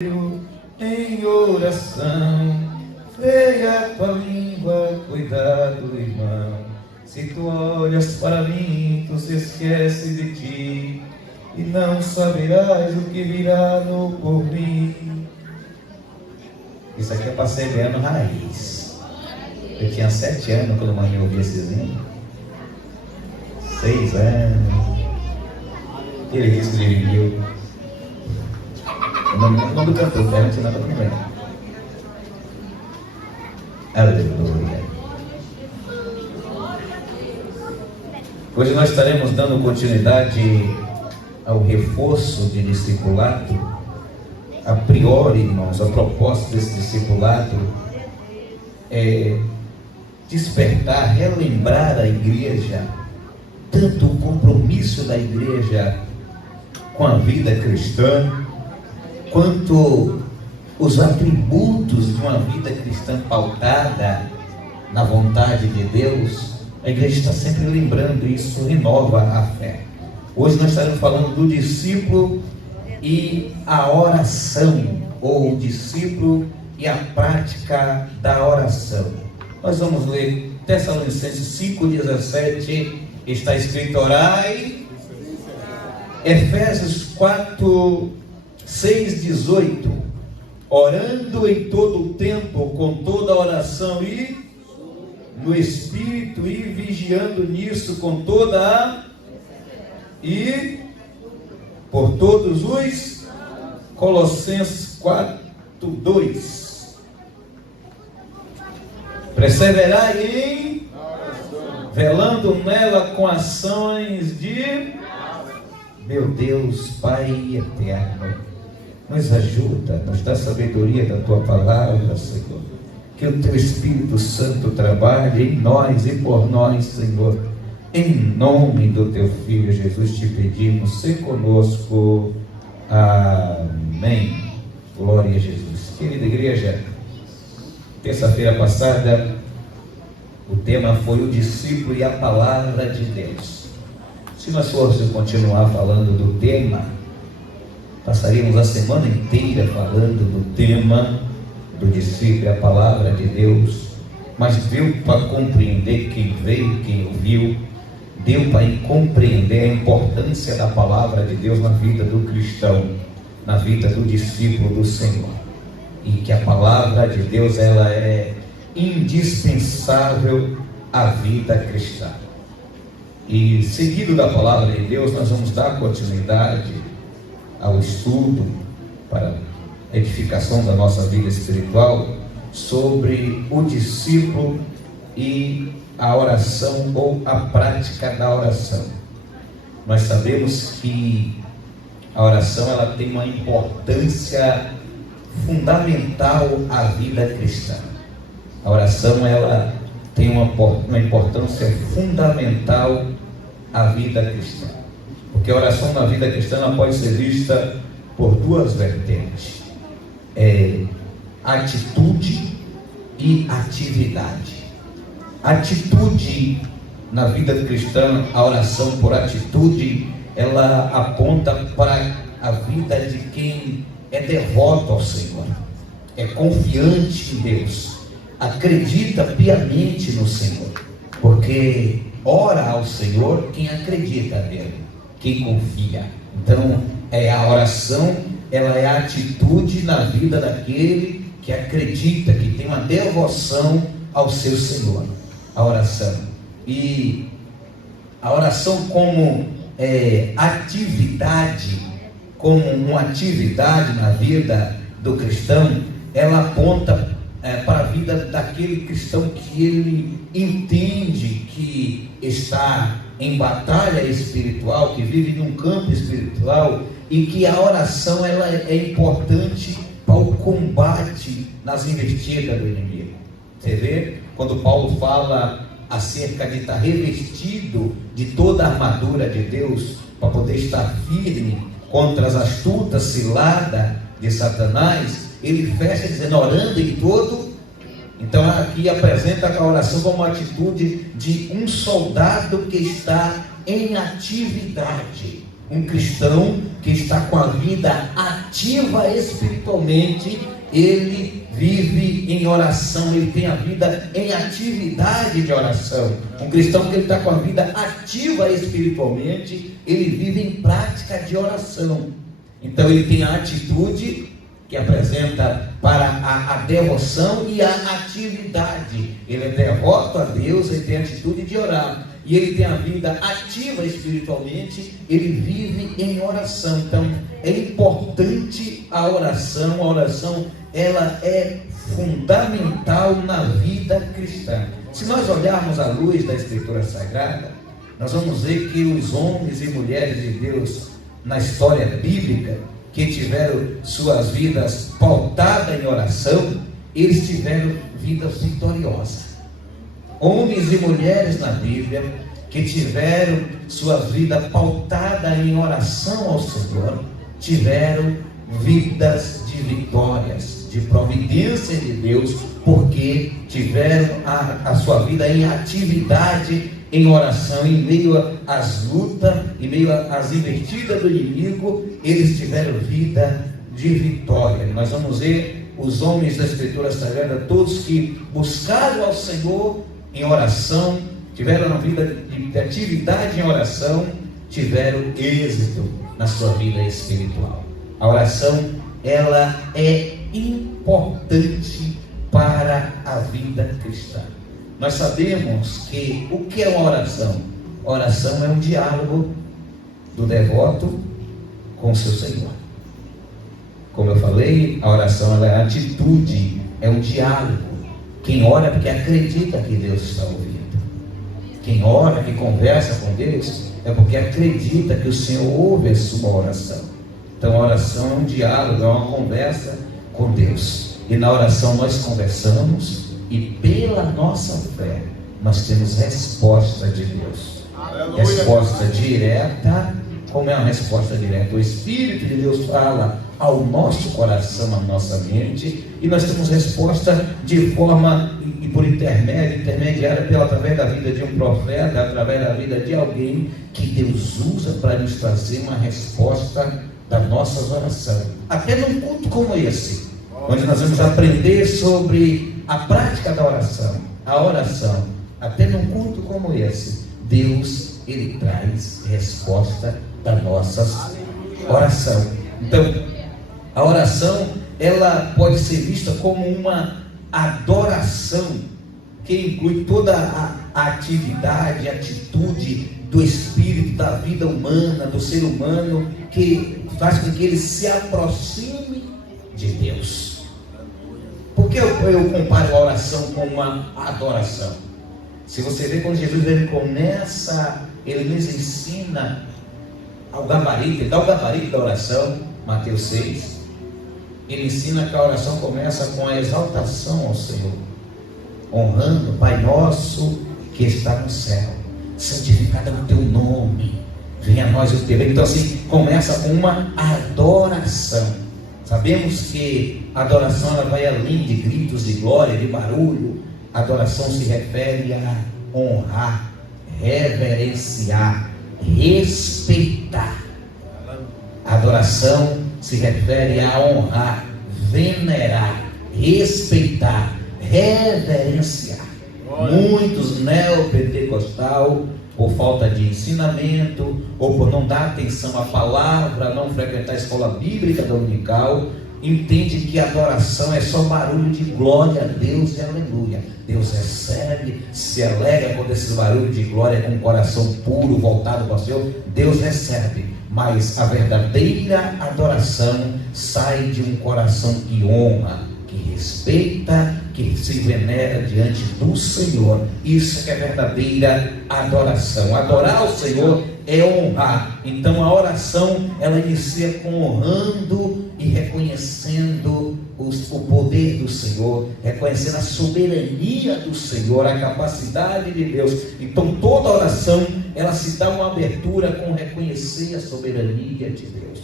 em oração. Veja tua língua, cuidado, irmão. Se tu olhas para mim, tu se esquece de ti, e não saberás o que virá no porvir. Isso aqui é para Severino Raiz. Eu tinha 7 anos quando a mãe ouvia esses hinos. 6 anos. Ele disse que ele viveu. O nome do cantor, não tinha nada com ele. Aleluia. Hoje nós estaremos dando continuidade ao reforço de discipulado. A priori, irmãos, a proposta desse discipulado é despertar, relembrar a igreja, tanto o compromisso da igreja com a vida cristã, quanto os atributos de uma vida cristã pautada na vontade de Deus. A igreja está sempre lembrando isso, renova a fé. Hoje nós estaremos falando do discípulo e a oração, ou o discípulo e a prática da oração. Nós vamos ler Tessalonicenses 5,17, está escrito: orai. Efésios 4, 6, 18, orando em todo o tempo, com toda oração e no Espírito, e vigiando nisso com toda a e por todos os. Colossenses 4, 2, perseverai em velando nela com ações de meu Deus, Pai eterno, nos ajuda, nos dá sabedoria da Tua palavra, Senhor. Que o Teu Espírito Santo trabalhe em nós e por nós, Senhor. Em nome do Teu Filho Jesus te pedimos, se conosco. Amém. Glória a Jesus. Querida igreja, terça-feira passada, o tema foi o discípulo e a palavra de Deus. Se nós fôssemos continuar falando do tema, passaríamos a semana inteira falando do tema do discípulo e a palavra de Deus. Mas deu para compreender quem veio, quem ouviu, deu para compreender a importância da palavra de Deus na vida do cristão, na vida do discípulo do Senhor. E que a palavra de Deus, ela é indispensável à vida cristã. E seguido da palavra de Deus, nós vamos dar continuidade ao estudo para a edificação da nossa vida espiritual sobre o discípulo e a oração, ou a prática da oração. Nós sabemos que a oração, ela tem uma importância fundamental à vida cristã. A oração, ela tem uma importância fundamental à vida cristã, porque a oração na vida cristã, ela pode ser vista por duas vertentes: atitude e atividade. Atitude na vida cristã, a oração por atitude, ela aponta para a vida de quem é devoto ao Senhor, é confiante em Deus, acredita piamente no Senhor, porque ora ao Senhor quem acredita nele, quem confia. Então, a oração, ela é a atitude na vida daquele que acredita, que tem uma devoção ao seu Senhor. A oração. E a oração como atividade, como uma atividade na vida do cristão, ela aponta para a vida daquele cristão que ele entende que está em batalha espiritual, que vive num campo espiritual, e que a oração, ela é importante para o combate nas investidas do inimigo. Você vê, quando Paulo fala acerca de estar revestido de toda a armadura de Deus, para poder estar firme contra as astutas ciladas de Satanás, ele fecha dizendo, orando em todo. Então aqui apresenta a oração como uma atitude de um soldado que está em atividade. Um cristão que está com a vida ativa espiritualmente, ele vive em oração, ele tem a vida em atividade de oração. Um cristão que ele está com a vida ativa espiritualmente, ele vive em prática de oração. Então ele tem a atitude que apresenta para a devoção e a atividade. Ele é devoto a Deus, ele tem a atitude de orar. E ele tem a vida ativa espiritualmente, ele vive em oração. Então é importante a oração ela é fundamental na vida cristã. Se nós olharmos à luz da Escritura Sagrada, nós vamos ver que os homens e mulheres de Deus na história bíblica, que tiveram suas vidas pautadas em oração, eles tiveram vidas vitoriosas. Homens e mulheres na Bíblia que tiveram sua vida pautada em oração ao Senhor, tiveram vidas de vitórias, de providência de Deus, porque tiveram a sua vida em atividade, em oração, em meio às lutas, em meio às investidas do inimigo, eles tiveram vida de vitória. Nós vamos ver os homens da Escritura Sagrada, todos que buscaram ao Senhor em oração, tiveram uma vida de atividade em oração, tiveram êxito na sua vida espiritual. A oração, ela é importante para a vida cristã. Nós sabemos que o que é uma oração? Oração é um diálogo do devoto com o seu Senhor. Como eu falei, a oração ela é atitude, é um diálogo. Quem ora é porque acredita que Deus está ouvindo. Quem ora, que conversa com Deus, é porque acredita que o Senhor ouve a sua oração. Então a oração é um diálogo, é uma conversa com Deus. E na oração nós conversamos, e pela nossa fé nós temos resposta de Deus. Aleluia. Resposta direta. Como é uma resposta direta? O Espírito de Deus fala ao nosso coração, à nossa mente, e nós temos resposta de forma e por intermediária, através da vida de um profeta, através da vida de alguém que Deus usa para nos trazer uma resposta das nossas orações. Até num culto como esse, onde nós vamos aprender sobre a prática da oração, a oração, até num culto como esse, Deus, Ele traz resposta das nossas orações. Então, a oração, ela pode ser vista como uma adoração, que inclui toda a atividade, a atitude do espírito, da vida humana, do ser humano, que faz com que ele se aproxime de Deus. Por que eu comparo a oração com uma adoração? Se você vê quando Jesus ele nos ensina ao gabarito, ele dá o gabarito da oração, Mateus 6, ele ensina que a oração começa com a exaltação ao Senhor, honrando: Pai nosso que está no céu, santificado é o teu nome, venha a nós o teu reino. Então assim, começa com uma adoração. Sabemos que a adoração ela vai além de gritos de glória, de barulho. A adoração se refere a honrar, reverenciar, respeitar. A adoração se refere a honrar, venerar, respeitar, reverenciar. Muitos neopentecostais, por falta de ensinamento, ou por não dar atenção à palavra, não frequentar a escola bíblica dominical, entende que a adoração é só barulho de glória a Deus e aleluia. Deus recebe, se alegra quando esse barulho de glória com o coração puro, voltado para o Senhor, Deus recebe. Mas a verdadeira adoração sai de um coração que honra, que respeita, que se venera diante do Senhor. Isso é verdadeira adoração. Adorar o Senhor é honrar. Então a oração, ela inicia com honrando e reconhecendo o poder do Senhor, reconhecendo a soberania do Senhor, a capacidade de Deus. Então toda oração, ela se dá uma abertura com reconhecer a soberania de Deus,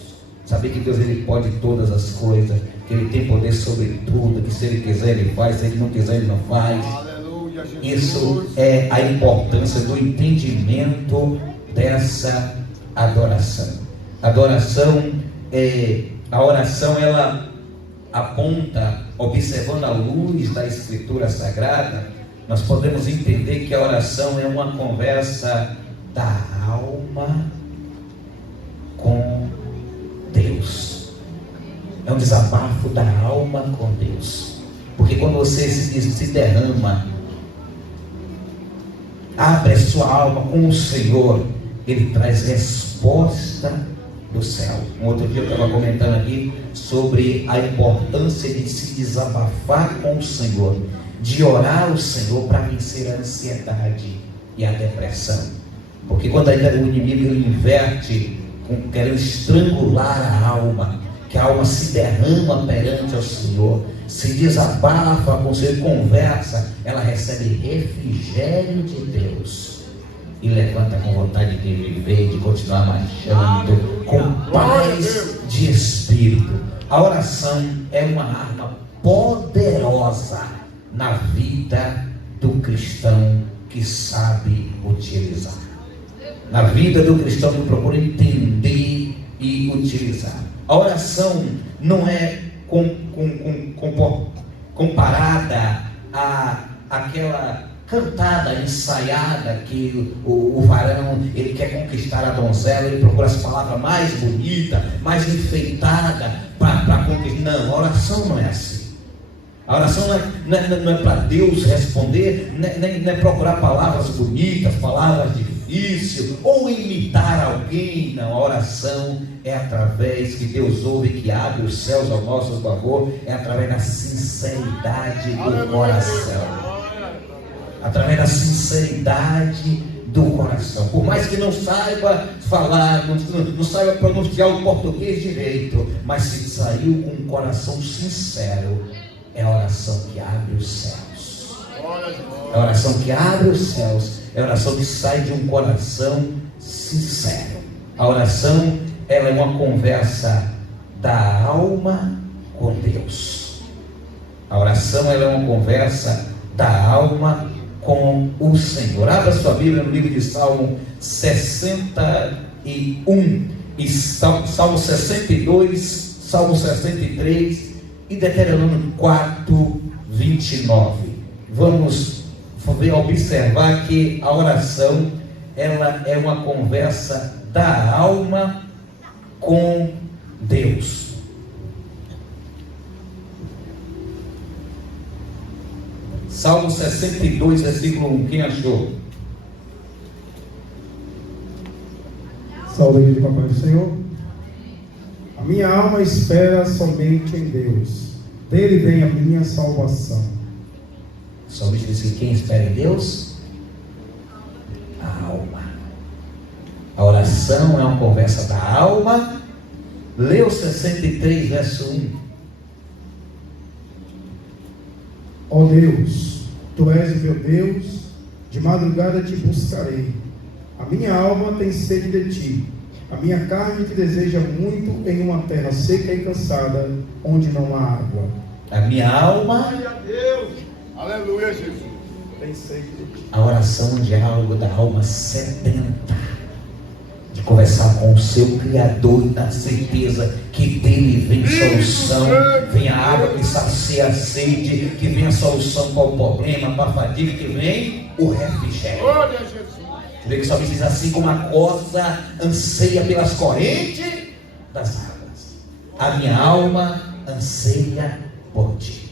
saber que Deus ele pode todas as coisas, que Ele tem poder sobre tudo, que se Ele quiser Ele faz, se Ele não quiser Ele não faz. Aleluia, isso é a importância do entendimento dessa adoração. A oração ela aponta, observando a luz da Escritura Sagrada, nós podemos entender que a oração é uma conversa da alma com Deus. É um desabafo da alma com Deus. Porque quando você se derrama, abre a sua alma com o Senhor, Ele traz resposta do céu. Um outro dia eu estava comentando aqui sobre a importância de se desabafar com o Senhor, de orar ao Senhor para vencer a ansiedade e a depressão. Porque quando o inimigo inverte, querendo estrangular a alma, que a alma se derrama perante ao Senhor, se desabafa com o Senhor, conversa, ela recebe refrigério de Deus e levanta com vontade de viver, de continuar marchando, com paz de espírito. A oração é uma arma poderosa na vida do cristão que sabe utilizar. Na vida do cristão que procura entender e utilizar. A oração não é comparada àquela cantada ensaiada que o varão, ele quer conquistar a donzela, ele procura as palavras mais bonitas, mais enfeitadas para conquistar. Não, a oração não é assim. A oração não é para Deus responder, não é procurar palavras bonitas, palavras difíceis, ou imitar alguém. Não, a oração é através que Deus ouve, que abre os céus ao nosso favor, é através da sinceridade do coração. Através da sinceridade do coração. Por mais que não saiba falar, não saiba pronunciar o português direito, mas se saiu com um coração sincero, é a oração que abre os céus. É a oração que abre os céus. É a oração que sai de um coração sincero. A oração, ela é uma conversa da alma com Deus. A oração, ela é uma conversa da alma com o Senhor. Abra sua Bíblia no livro de Salmo 61 e Salmo 62, Salmo 63 e Deuteronômio 4, 29. Vamos observar que a oração, ela é uma conversa da alma com Deus. Salmo 62, versículo 1, quem achou? Salve de papai do Senhor. A minha alma espera somente em Deus, dele vem a minha salvação. Somente diz que quem espera em Deus? A alma. A oração é uma conversa da alma. Leu 63, verso 1. Ó Deus, Tu és o meu Deus, de madrugada te buscarei. A minha alma tem sede de Ti. A minha carne te deseja muito em uma terra seca e cansada, onde não há água. A minha alma... Glória a Deus. Aleluia, Jesus. Tem sede de Ti. A oração é um diálogo da alma sedenta de conversar com o seu Criador e dar certeza que dele vem solução, vem a água que sacia a sede, que vem a solução para o problema, para a fadiga, que vem o refrigério. Glória a Jesus. Você vê que só diz assim: como a corça anseia pelas correntes das águas, a minha alma anseia por ti.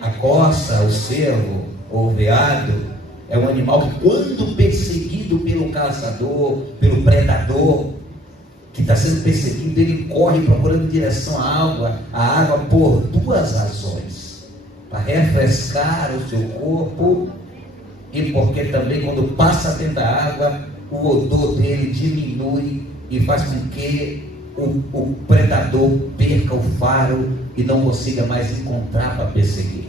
A corça, o cervo ou o veado é um animal que, quando perseguido pelo caçador, pelo predador, que está sendo perseguido, ele corre procurando em direção à água por duas razões: para refrescar o seu corpo, e porque também quando passa dentro da água, o odor dele diminui e faz com que o predador perca o faro e não consiga mais encontrar para perseguir.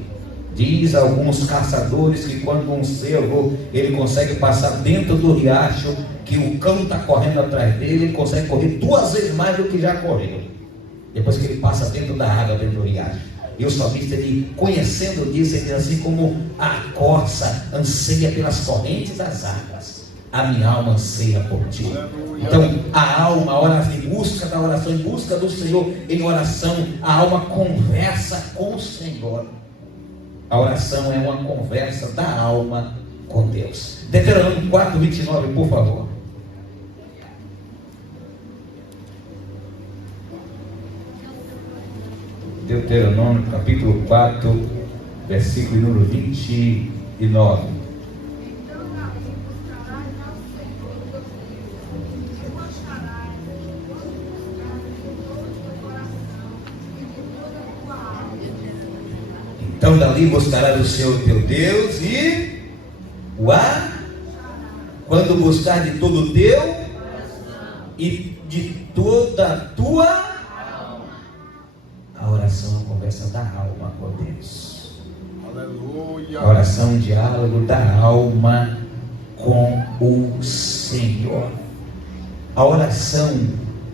Diz alguns caçadores que quando um cervo ele consegue passar dentro do riacho, que o cão está correndo atrás dele, ele consegue correr 2 vezes mais do que já correu, depois que ele passa dentro da água, dentro do riacho. E o salmista, ele, conhecendo disso, ele diz assim: como a corça anseia pelas correntes das águas, a minha alma anseia por ti. Então, a alma, a oração, em busca da oração, em busca do Senhor, em oração, a alma conversa com o Senhor. A oração é uma conversa da alma com Deus. Deuteronômio 4:29, por favor. Deuteronômio capítulo 4, versículo número 29. Então dali buscarás o Senhor teu Deus e quando buscar de todo o teu e de toda a tua alma. A oração é uma conversa da alma com Deus. Aleluia. A oração é um diálogo da alma com o Senhor. A oração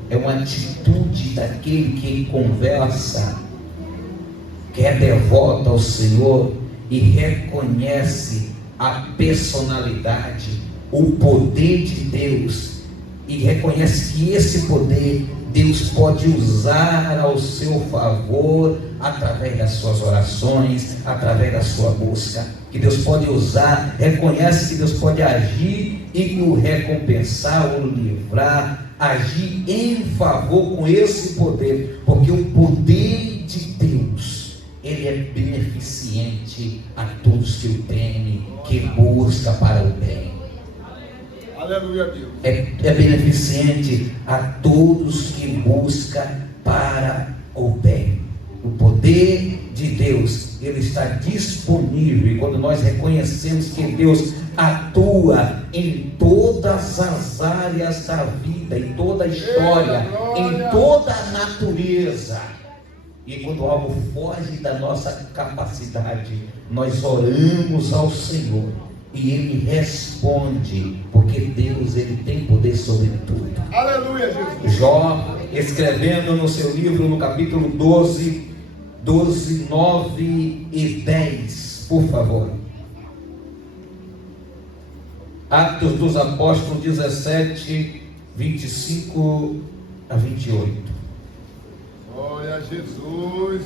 é uma atitude daquele que conversa, que é devoto ao Senhor e reconhece a personalidade, o poder de Deus, e reconhece que esse poder Deus pode usar ao seu favor através das suas orações, através da sua busca, que Deus pode usar, reconhece que Deus pode agir e o recompensar, o livrar, agir em favor com esse poder, porque o poder de Deus, ele é beneficente a todos que o temem, que busca para o bem. Aleluia, Deus. É beneficente a todos que busca para o bem. O poder de Deus, ele está disponível, e quando nós reconhecemos que Deus atua em todas as áreas da vida, em toda a história, em toda a natureza, e quando algo foge da nossa capacidade, nós oramos ao Senhor e Ele responde, porque Deus, Ele tem poder sobre tudo. Aleluia, Jesus. Jó, escrevendo no seu livro, no capítulo 12, 9 e 10, por favor. Atos dos Apóstolos 17, 25 a 28. Glória a Jesus.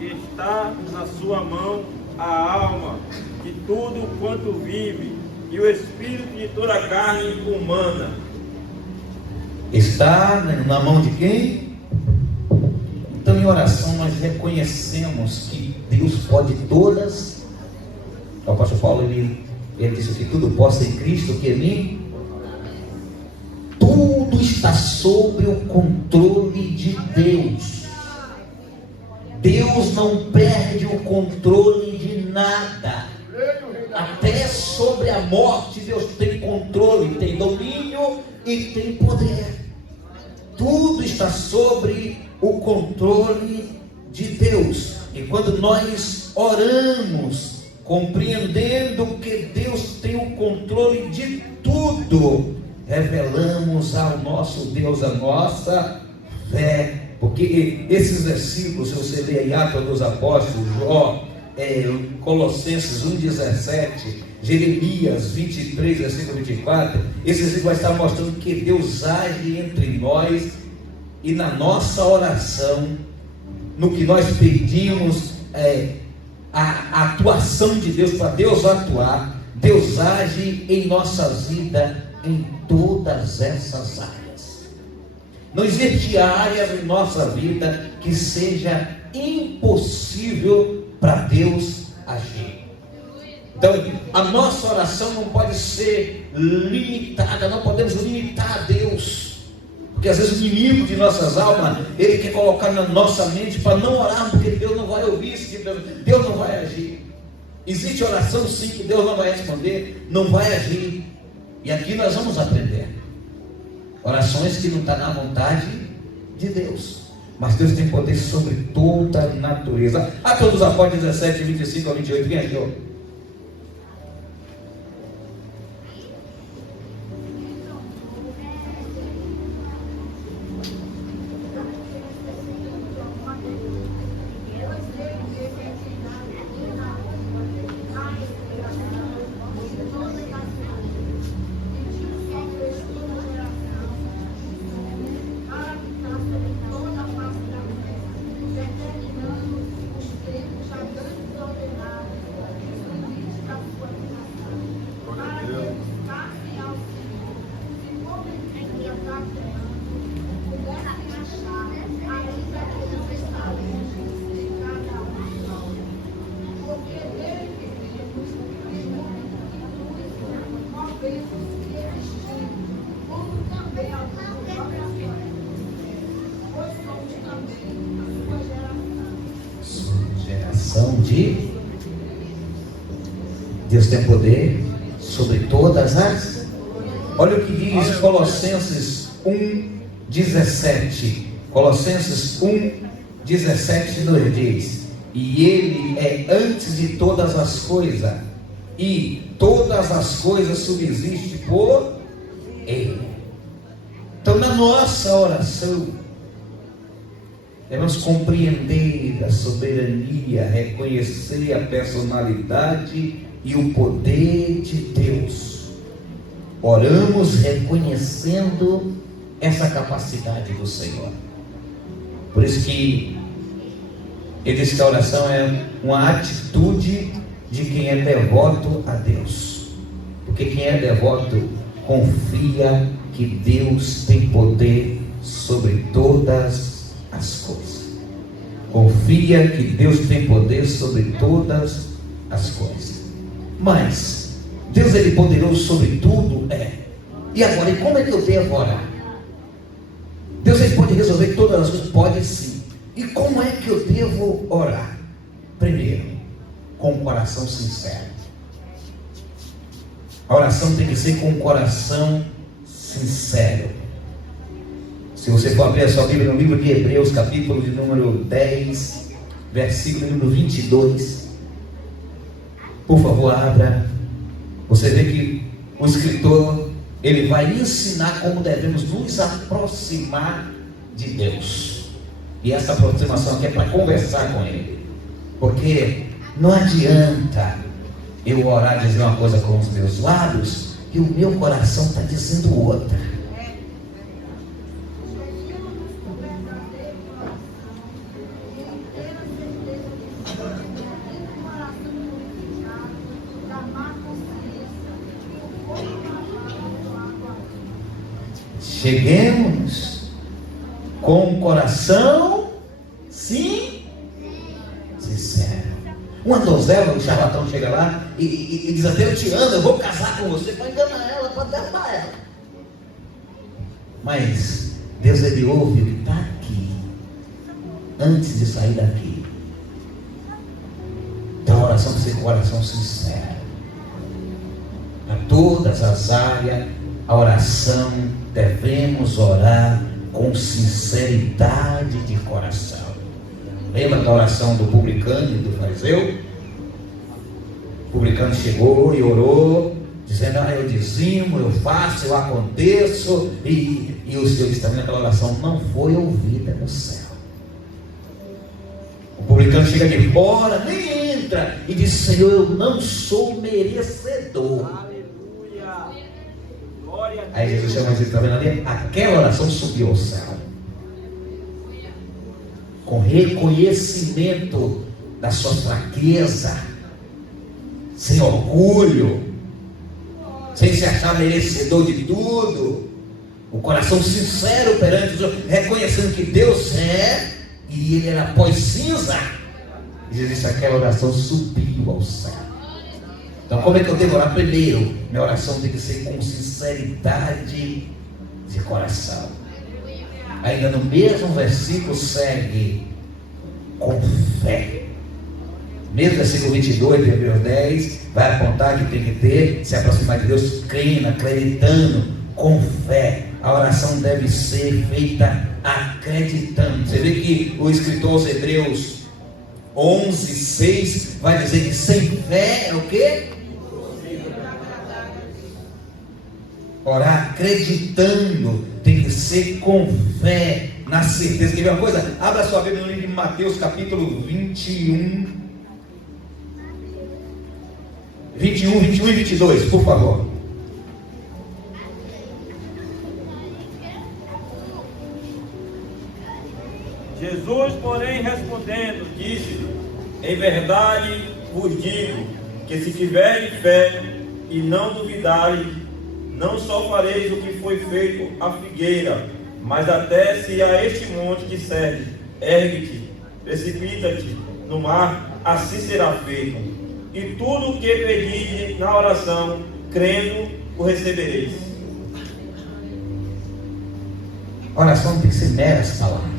Está na sua mão a alma de tudo quanto vive e o espírito de toda a carne humana. Está na mão de quem? Então, em oração, nós reconhecemos que Deus pode todas. O apóstolo Paulo, ele disse que tudo posso em Cristo que em mim. Tudo está sob o controle de Deus. Deus não perde o controle de nada. Até sobre a morte Deus tem controle, tem domínio e tem poder. Tudo está sobre o controle de Deus. E quando nós oramos, compreendendo que Deus tem o controle de tudo, revelamos ao nosso Deus a nossa fé. Porque esses versículos, se você ler aí Atos dos Apóstolos, Jó, Colossenses 1,17, Jeremias 23, versículo 24, esses versículos estão mostrando que Deus age entre nós e na nossa oração, no que nós pedimos, a atuação de Deus, para Deus atuar, Deus age em nossas vidas em todas essas áreas. Não existe área em nossa vida que seja impossível para Deus agir. Então, a nossa oração não pode ser limitada, não podemos limitar a Deus, porque às vezes o inimigo de nossas almas, ele quer colocar na nossa mente para não orar, porque Deus não vai ouvir, Deus não vai agir. Existe oração sim que Deus não vai responder, não vai agir, e aqui nós vamos aprender orações que não estão na vontade de Deus, mas Deus tem poder sobre toda a natureza. Atos dos Apóstolos 17, 25 a 28, quem achou? oração de Deus tem poder sobre todas as. Olha o que diz Colossenses 1:17. Colossenses 1:17 nos diz: e Ele é antes de todas as coisas, e todas as coisas subsistem por Ele. Então, na nossa oração, devemos compreender a soberania, reconhecer a personalidade e o poder de Deus. Oramos reconhecendo essa capacidade do Senhor. Por isso que ele diz que a oração é uma atitude de quem é devoto a Deus. Porque quem é devoto confia que Deus tem poder sobre todas as coisas. Confia que Deus tem poder sobre todas as coisas. Mas Deus é poderoso sobre tudo? É. E agora, e como é que eu devo orar? Deus pode resolver todas as coisas? Pode sim. E como é que eu devo orar? Primeiro, com o coração sincero. A oração tem que ser com o coração sincero. Se você for abrir a sua Bíblia no livro de Hebreus, capítulo de número 10, versículo número 22. Por favor, abra. Você vê que o escritor, ele vai ensinar como devemos nos aproximar de Deus. E essa aproximação aqui é para conversar com Ele. Porque não adianta eu orar e dizer uma coisa com os meus lábios e o meu coração está dizendo outra. Cheguemos com o coração sincero. Uma donzela, um charlatão chega lá e diz até: eu te amo, eu vou casar com você, para enganar ela, para derrubar ela. Mas Deus, ele ouve o que está aqui antes de sair daqui. Então a oração tem que ser com o coração sincero. Para todas as áreas, a oração devemos orar com sinceridade de coração. Lembra da oração do publicano e do fariseu? O publicano chegou e orou, dizendo: eu dizimo, eu faço, eu aconteço. E o Senhor disse também: aquela oração não foi ouvida no céu. O publicano chega de fora, nem entra, e diz: Senhor, eu não sou merecedor. Aí Jesus chama ele, está vendo ali? Aquela oração subiu ao céu, com reconhecimento da sua fraqueza, sem orgulho, sem se achar merecedor de tudo, o coração sincero perante Deus, reconhecendo que Deus é e ele era pó e cinza. E Jesus disse: aquela oração subiu ao céu. Então, como é que eu devo orar? Primeiro, minha oração tem que ser com sinceridade de coração. Ainda no mesmo versículo segue: com fé. Mesmo versículo 22 de Hebreus 10 vai apontar que tem que ter, se aproximar de Deus, crendo, acreditando, com fé. A oração deve ser feita acreditando. Você vê que o escritor aos Hebreus 11:6 vai dizer que sem fé é o quê? Orar acreditando, tem que ser com fé, na certeza. Quer ver uma coisa? Abra sua Bíblia no livro de Mateus, capítulo 21 e 22, por favor. Jesus, porém, respondendo, disse: em verdade vos digo, que se tiverdes fé e não duvidares, não só fareis o que foi feito à figueira, mas até se a este monte disserdes: ergue-te, precipita-te no mar, assim será feito. E tudo o que pedirdes na oração, crendo, o recebereis. A oração não tem que ser meras palavras.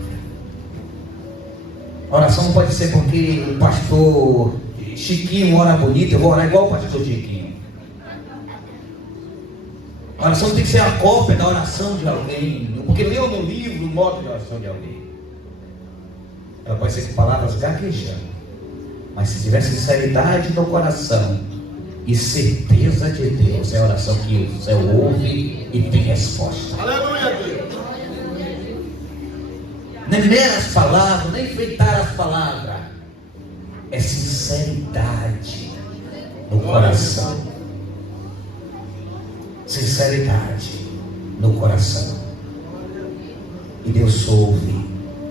A oração não pode ser porque o pastor Chiquinho ora bonito, eu vou orar igual o pastor Chiquinho. A oração tem que ser a cópia da oração de alguém, porque leu no livro o modo de oração de alguém. Ela pode ser com palavras gaguejando, mas se tiver sinceridade no coração e certeza de Deus, é a oração que o céu ouve e tem resposta. Aleluia, Deus. Nem meras palavras, nem enfeitar as palavras, é sinceridade no coração. Sinceridade no coração. E Deus ouve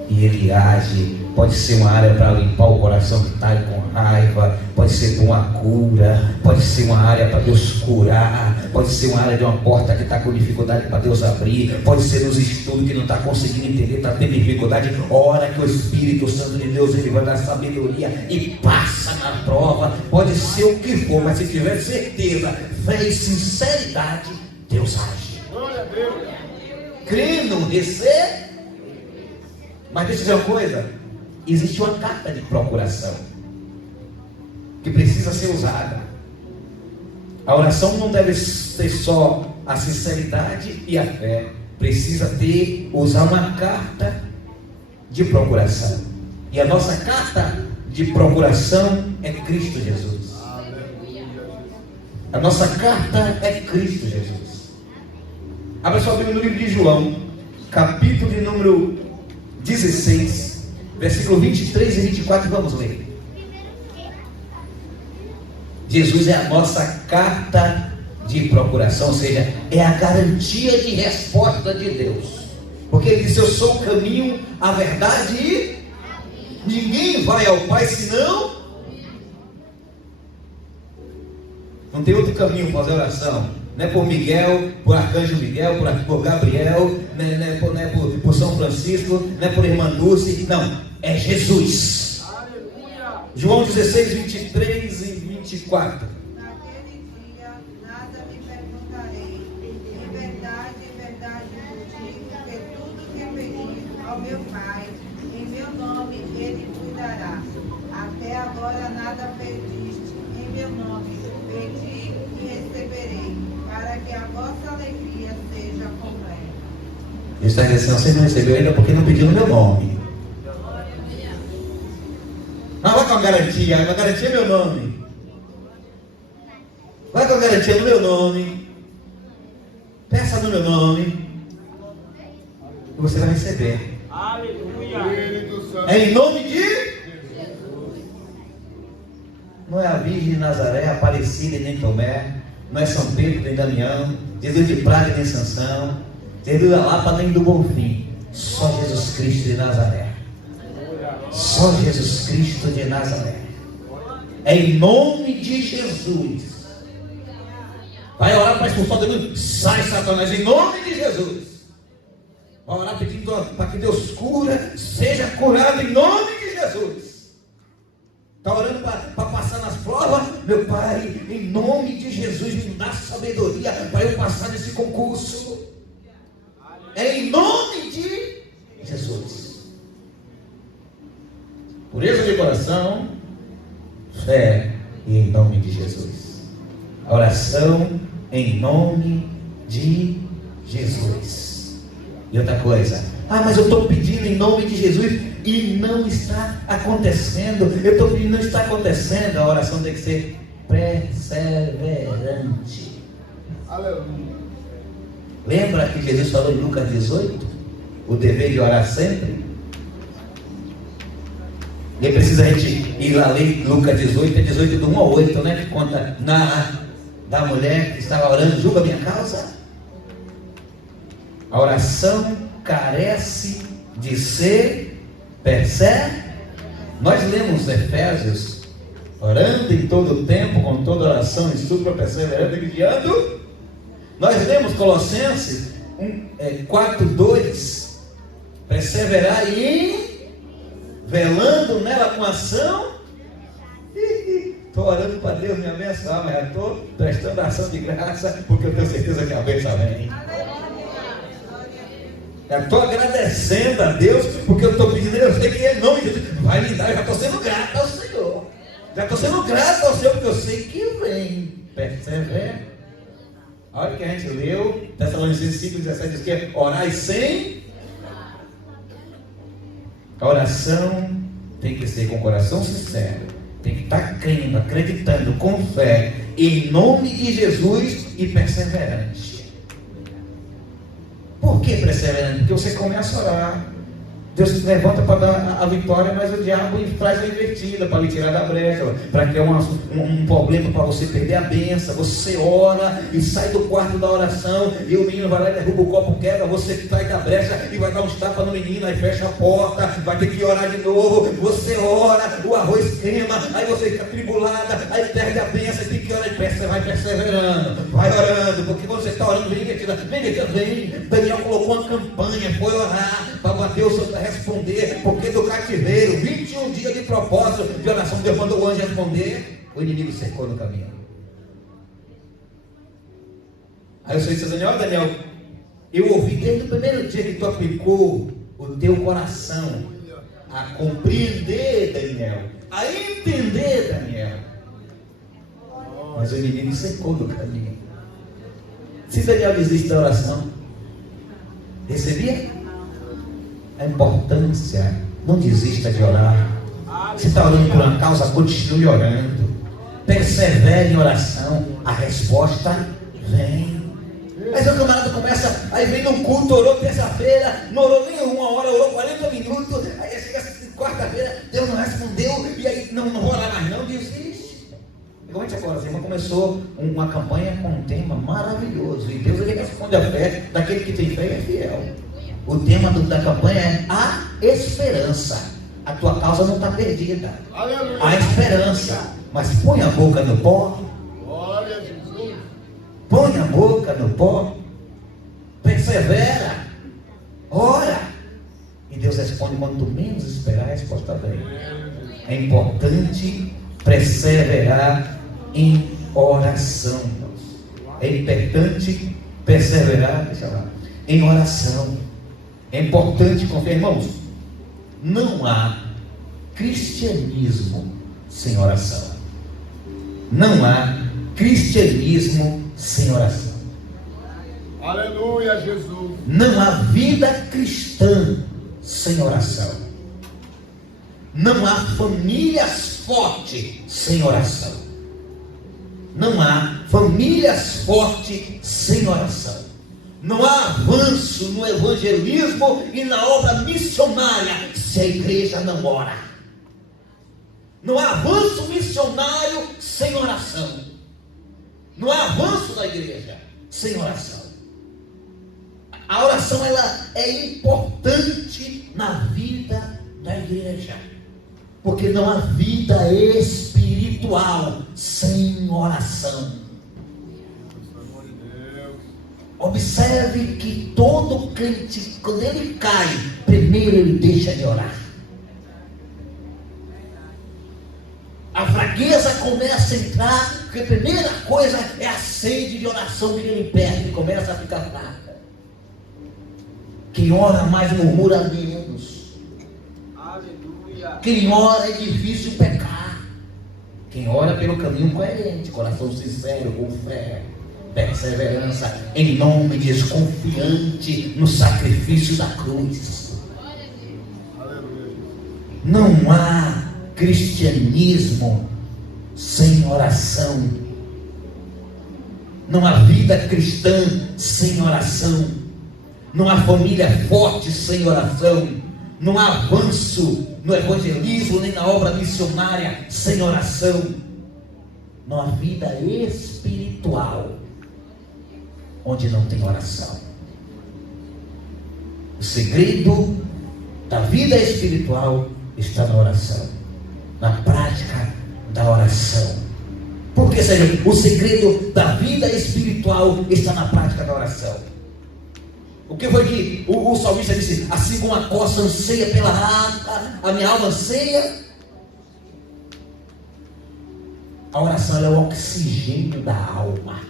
e Ele age. Pode ser uma área para limpar o coração que está com raiva, pode ser para uma cura, pode ser uma área para Deus curar, pode ser uma área de uma porta que está com dificuldade para Deus abrir, pode ser nos estudos que não está conseguindo entender, está tendo dificuldade. Ora que o Espírito Santo de Deus Ele vai dar sabedoria e passa na prova. Pode ser o que for, mas se tiver certeza, fé e sinceridade, Deus age. Glória a Deus. Crendo, recebe. Mas deixa eu dizer uma coisa. Existe uma carta de procuração que precisa ser usada. A oração não deve ter só a sinceridade e a fé. Precisa usar uma carta de procuração. E a nossa carta de procuração é Cristo Jesus. A nossa carta é Cristo Jesus. Abra sua Bíblia no livro de João, capítulo de número 16, versículo 23 e 24, vamos ler. Jesus é a nossa carta de procuração, ou seja, é a garantia de resposta de Deus. Porque Ele disse: eu sou o caminho, a verdade e ninguém vai ao Pai senão. Não tem outro caminho para fazer oração. Não é por Miguel, por Arcanjo Miguel, por Gabriel, não é por São Francisco, não é por Irmã Dulce, não, é Jesus. Aleluia. João 16, 23 e 24. Naquele dia nada me perguntarei. Em verdade vos digo que tudo que pedir ao meu Pai, em meu nome Ele vos dará. Até agora nada pediste em meu nome. Pedi e receberei, para que a vossa alegria seja completa. Ele está dizendo: você não recebeu ainda porque não pediu no meu nome. Não, vai com a garantia é meu nome. Vai com a garantia no meu nome. Peça no meu nome. E você vai receber. Aleluia. Espírito Santo. É em nome de Jesus. Não é a Virgem de Nazaré, Aparecida nem Tomé. Não é São Pedro nem Damião, Jesus de Praga nem Sansão, Jesus da Lapa nem do Bonfim. Só Jesus Cristo de Nazaré. Só Jesus Cristo de Nazaré. É em nome de Jesus. Vai orar para expulsar o demônio. Sai, Satanás, em nome de Jesus. Vai orar pedindo para que Deus cura, seja curado em nome de Jesus. Está orando para passar nas provas? Meu Pai, em nome de Jesus, me dá sabedoria para eu passar nesse concurso. É em nome de Jesus. Pureza de coração, fé e em nome de Jesus. A oração em nome de Jesus. E outra coisa: mas eu estou pedindo em nome de Jesus e não está acontecendo. Eu estou pedindo, não está acontecendo. A oração tem que ser perseverante. Aleluia. Lembra que Jesus falou em Lucas 18? O dever de orar sempre. E precisa a gente ir lá ler Lucas 18, 18 do 1 ao 8, né? Que conta da mulher que estava orando: julga a minha causa. A oração carece de ser perseverante. Nós lemos Efésios: orando em todo o tempo, com toda oração e súplica, perseverando e vigiando. Nós lemos Colossenses 4:2: perseverar e velando nela com ação. Estou orando para Deus me abençoar, mas já estou prestando ação de graça, porque eu tenho certeza que a bênção vem. Já estou agradecendo a Deus, porque eu estou pedindo, eu sei que Ele não vai me dar, eu já estou sendo grato ao Senhor. Já estou sendo grato ao Senhor, porque eu sei que vem. Persevera. Olha o que a gente leu, Tessalonicenses 5,17 diz que é orai sem. A oração tem que ser com o coração sincero, tem que estar crendo, acreditando, com fé, em nome de Jesus e perseverante. Por que perseverante? Porque você começa a orar, Deus te levanta para dar a vitória, mas o diabo traz a invertida para lhe tirar da brecha, para criar um problema para você perder a bênção. Você ora e sai do quarto da oração, e o menino vai lá e derruba o copo, quebra, você sai da brecha e vai dar uns tapas no menino, aí fecha a porta, vai ter que orar de novo. Você ora, o arroz queima, aí você fica tribulada, aí perde a bênção, tem que orar e vai perseverando, vai orando, porque quando você está orando, vem invertida, vem. Daniel colocou uma campanha, foi orar para bater o seu responder, porque do cativeiro, 21 dias de propósito de oração, Deus mandou o anjo responder, o inimigo secou no caminho. Aí o Senhor disse: Daniel, eu ouvi desde o primeiro dia que tu aplicou o teu coração a compreender, Daniel, a entender, Daniel, mas o inimigo secou no caminho. Se Daniel desiste da oração, recebia a importância. Não desista de orar. Se está orando por uma causa, continue orando. Persevere em oração. A resposta vem. Mas o camarada começa, aí vem no culto, orou terça-feira, não orou nem uma hora, orou 40 minutos, aí chega quarta-feira, Deus não respondeu, e aí não vou orar mais não, desiste. E como a gente agora, a irmã começou uma campanha com um tema maravilhoso, e Deus ele responde a fé daquele que tem fé e é fiel. O tema da campanha é a esperança. A tua causa não está perdida. Aleluia. A esperança. Mas põe a boca no pó. Glória a Jesus. Põe a boca no pó. Persevera. Ora. E Deus responde quando tu menos esperar, a resposta vem. É importante perseverar em oração. É importante perseverar, deixa lá, em oração. É importante confiar, irmãos. Não há cristianismo sem oração. Não há cristianismo sem oração. Aleluia, Jesus. Não há vida cristã sem oração. Não há famílias fortes sem oração. Não há famílias fortes sem oração. Não há avanço no evangelismo e na obra missionária se a igreja não ora. Não há avanço missionário sem oração. Não há avanço da igreja sem oração. A oração ela é importante na vida da igreja, porque não há vida espiritual sem oração. Observe que todo crente, quando ele cai, primeiro ele deixa de orar. A fraqueza começa a entrar, porque a primeira coisa é a sede de oração que ele perde, começa a ficar fraca. Quem ora mais murmura menos. Aleluia. Quem ora é difícil pecar. Quem ora pelo caminho coerente, coração sincero, com fé, perseverança, em nome de Deus, confiante no sacrifício da cruz. Não há cristianismo sem oração. Não há vida cristã sem oração. Não há família forte sem oração. Não há avanço no evangelismo nem na obra missionária sem oração. Não há vida espiritual onde não tem oração. O segredo da vida espiritual está na oração, na prática da oração. Porque seja, o segredo da vida espiritual está na prática da oração. O que foi que o salmista disse? Assim como a costa anseia pela água, a minha alma anseia. A oração é o oxigênio da alma.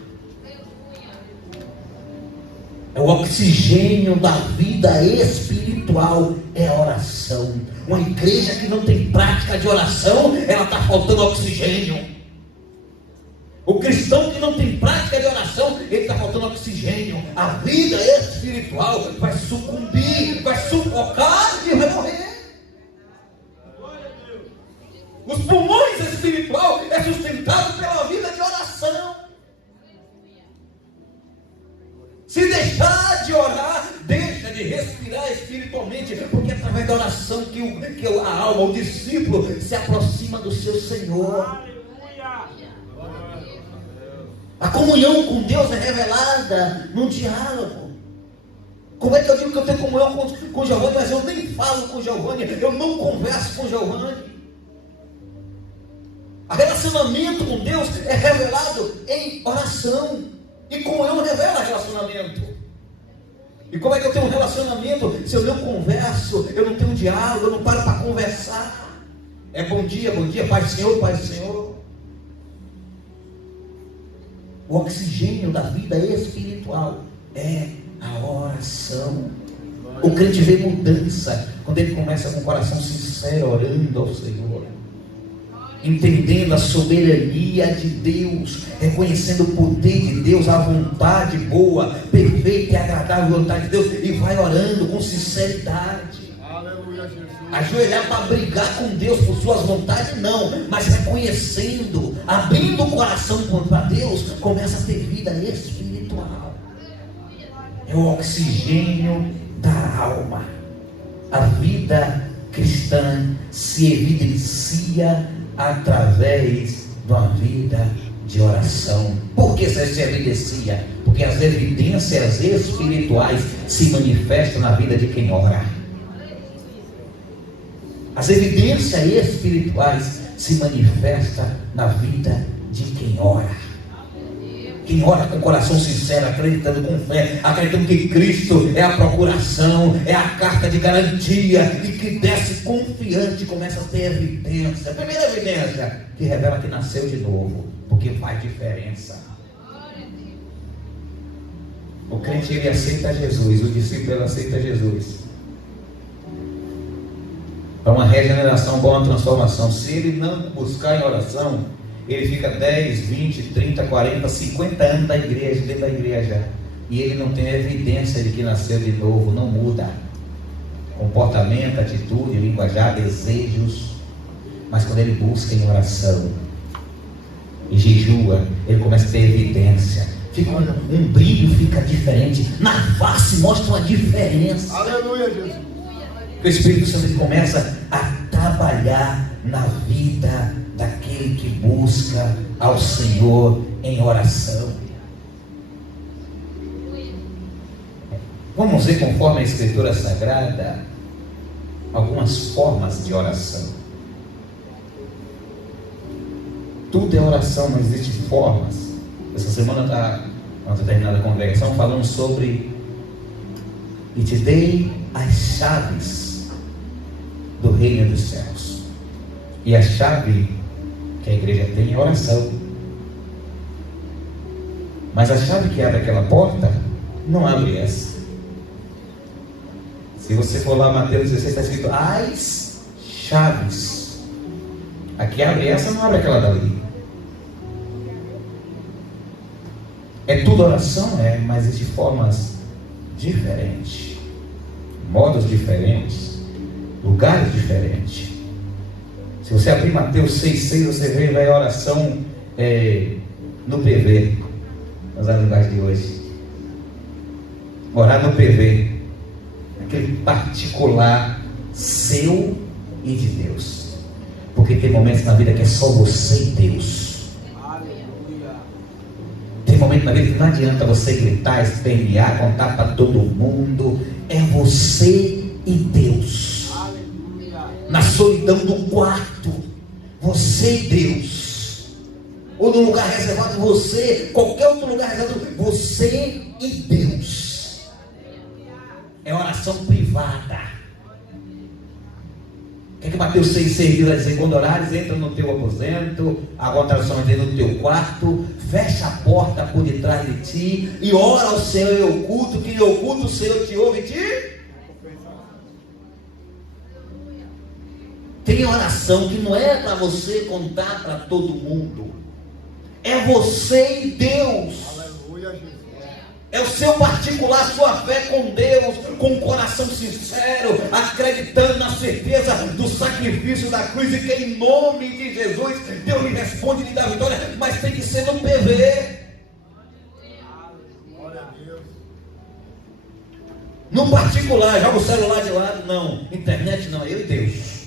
É o oxigênio da vida espiritual, é a oração. Uma igreja que não tem prática de oração, ela está faltando oxigênio. O cristão que não tem prática de oração, ele está faltando oxigênio. A vida espiritual vai sucumbir, vai sufocar e vai morrer. Os pulmões espiritual é sustentado pela vida de oração. Se deixar de orar, deixa de respirar espiritualmente, porque é através da oração que a alma, o discípulo, se aproxima do seu Senhor. A comunhão com Deus é revelada no diálogo. Como é que eu digo que eu tenho comunhão com Giovanni, mas eu nem falo com Giovanni, eu não converso com Giovanni? O relacionamento com Deus é revelado em oração. E comunhão revela relacionamento. E como é que eu tenho um relacionamento se eu não converso, eu não tenho diálogo, eu não paro para conversar? É bom dia, Pai do Senhor, Pai do Senhor. O oxigênio da vida espiritual é a oração. O crente vê mudança quando ele começa com o coração sincero, orando ao Senhor, entendendo a soberania de Deus, reconhecendo o poder de Deus, a vontade boa, perfeita e agradável vontade de Deus, e vai orando com sinceridade. Aleluia, Jesus. Ajoelhar para brigar com Deus por suas vontades, não, mas reconhecendo, abrindo o coração para Deus, começa a ter vida espiritual. É o oxigênio da alma. A vida cristã se evidencia através de uma vida de oração. Por que isso se evidencia? Porque as evidências espirituais se manifestam na vida de quem ora. As evidências espirituais se manifestam na vida de quem ora. Quem ora com coração sincero, acreditando com fé, acreditando que Cristo é a procuração, é a carta de garantia, e que desce confiante, começa a ter evidência. A primeira evidência que revela que nasceu de novo, porque faz diferença. O crente, ele aceita Jesus, o discípulo, ele aceita Jesus. Para uma regeneração, para uma transformação. Se ele não buscar em oração, ele fica 10, 20, 30, 40, 50 anos dentro da igreja, e ele não tem evidência de que nasceu de novo, não muda comportamento, atitude, linguajar, desejos. Mas quando ele busca em oração e jejua, ele começa a ter evidência, fica um brilho, fica diferente, na face mostra uma diferença. Aleluia, Jesus. O Espírito Santo, ele começa a trabalhar na vida daquele que busca ao Senhor em oração. Vamos ver, conforme a Escritura Sagrada, algumas formas de oração. Tudo é oração, não existem formas. Essa semana está, uma determinada congregação, falando sobre: e te dei as chaves do reino dos céus. E a chave que a igreja tem é oração. Mas a chave que abre aquela porta não abre essa. Se você for lá, Mateus 16, está escrito as chaves. Aqui abre essa, não abre aquela dali. É tudo oração, mas existem formas diferentes, modos diferentes, lugares diferentes. Se você abrir Mateus 6,6, você vê a oração no PV, usar a linguagem de hoje. Orar no PV, aquele particular seu e de Deus. Porque tem momentos na vida que é só você e Deus. Tem momentos na vida que não adianta você gritar, espernear, contar para todo mundo. É você e Deus. Na solidão do quarto, você e Deus. Ou num lugar reservado, você, qualquer outro lugar reservado, você e Deus. É oração privada. O que é que Mateus 6,6 vai dizer? Quando orares, entra no teu aposento, agora tradução entra no teu quarto, fecha a porta por detrás de ti e ora ao Senhor em oculto, que em oculto o Senhor te ouve e te... Tem oração que não é para você contar para todo mundo. É você e Deus. Aleluia, Jesus. É o seu particular, sua fé com Deus, com um coração sincero, acreditando na certeza do sacrifício da cruz, e que em nome de Jesus Deus lhe responde e lhe dá vitória, mas tem que ser no PV. Glória a Deus. No particular, joga o celular de lado, não. Internet não, eu e Deus.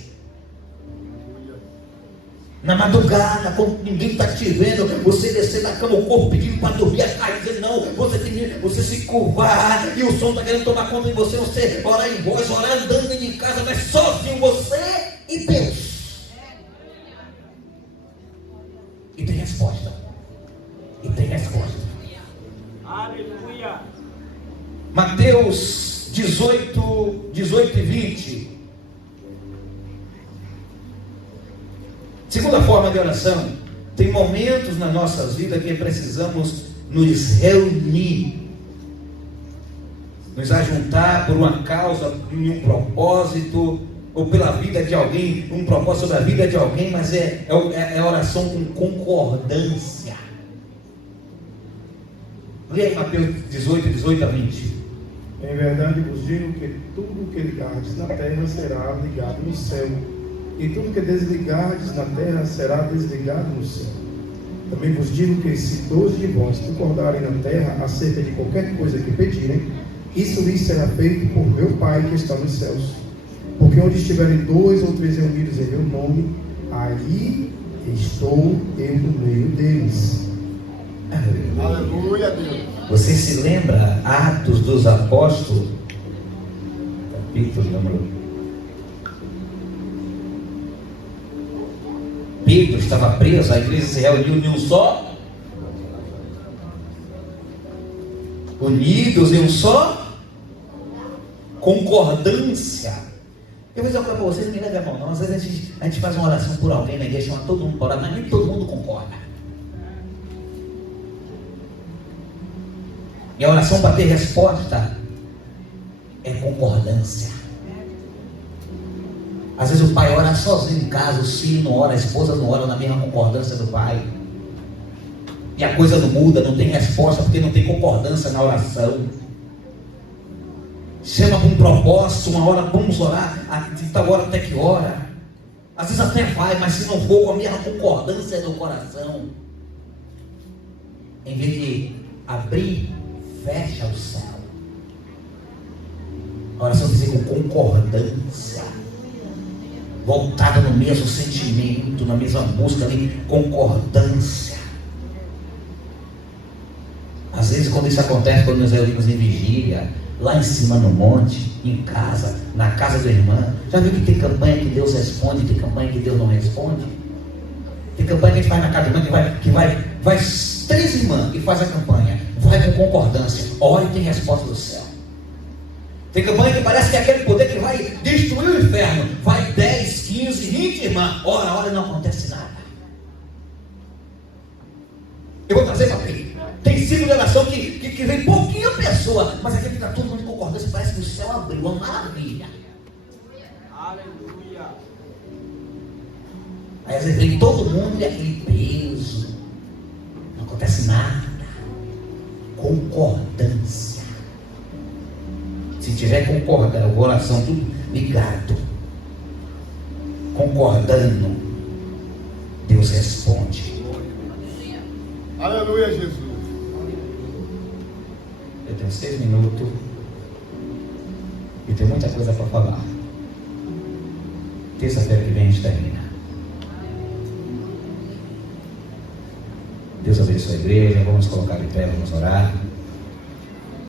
Na madrugada, quando ninguém está te vendo, você descer da cama, o corpo pedindo para dormir, a cara dizendo não, você se curvar, e o som está querendo tomar conta de você, você orar em voz, orar andando dentro de casa, mas sozinho você e Deus. E tem resposta. E tem resposta. Aleluia. Mateus 18 e 20. Segunda forma de oração, tem momentos nas nossas vidas que precisamos nos reunir, nos ajuntar por uma causa, em um propósito, ou pela vida de alguém, um propósito da vida de alguém, mas é oração com concordância. Leia aí Mateus 18 a 20. Em verdade vos digo que tudo que ligardes na terra será ligado no céu, e tudo que desligardes na terra será desligado no céu. Também vos digo que se 12 de vós concordarem na terra acerca de qualquer coisa que pedirem, isso lhes será feito por meu Pai que está nos céus. Porque onde estiverem 2 ou 3 reunidos em meu nome, aí estou eu no meio deles. Aleluia, Deus. Você se lembra Atos dos Apóstolos? Capítulo número... Pedro estava preso, a igreja se reuniu em um só, unidos em um só, concordância. Eu vou dizer uma coisa para vocês, não me leve a mão não. Às vezes a gente faz uma oração por alguém na igreja, chama todo mundo para orar, mas nem todo mundo concorda. E a oração para ter resposta é concordância. Às vezes o pai ora sozinho em casa, o filho não ora, a esposa não ora na mesma concordância do pai. E a coisa não muda, não tem resposta, porque não tem concordância na oração. Chama para um propósito, uma hora vamos orar, de tal hora até que hora. Às vezes até vai, mas se não for com a mesma concordância do coração, em vez de abrir, fecha o céu. A oração tem que ser com concordância, voltada no mesmo sentimento, na mesma busca ali, concordância. Às vezes quando isso acontece, quando nos reunimos em vigília, lá em cima no monte, em casa, na casa da irmã, já viu que tem campanha que Deus responde, tem campanha que Deus não responde? Tem campanha que a gente faz na casa da irmã, que vai 3 irmãs que faz a campanha, vai com concordância, ora e tem resposta do céu. Tem campanha que parece que é aquele poder que vai destruir o inferno, vai 10, 15, 20 irmãs, ora e não acontece nada. Eu vou trazer para aqui. Tem ciclo de oração que vem pouquinha pessoa, mas aquele que está todo mundo em concordância, parece que o céu abriu, uma maravilha. Aleluia. Aí às vezes vem todo mundo e aquele peso, não acontece nada. Concordância. Se tiver concordando, o coração tudo ligado, concordando, Deus responde. Aleluia, Jesus. Eu tenho 6 minutos e tem muita coisa para falar. Terça-feira que vem a gente termina. Deus abençoe a igreja, vamos colocar de pé, vamos orar.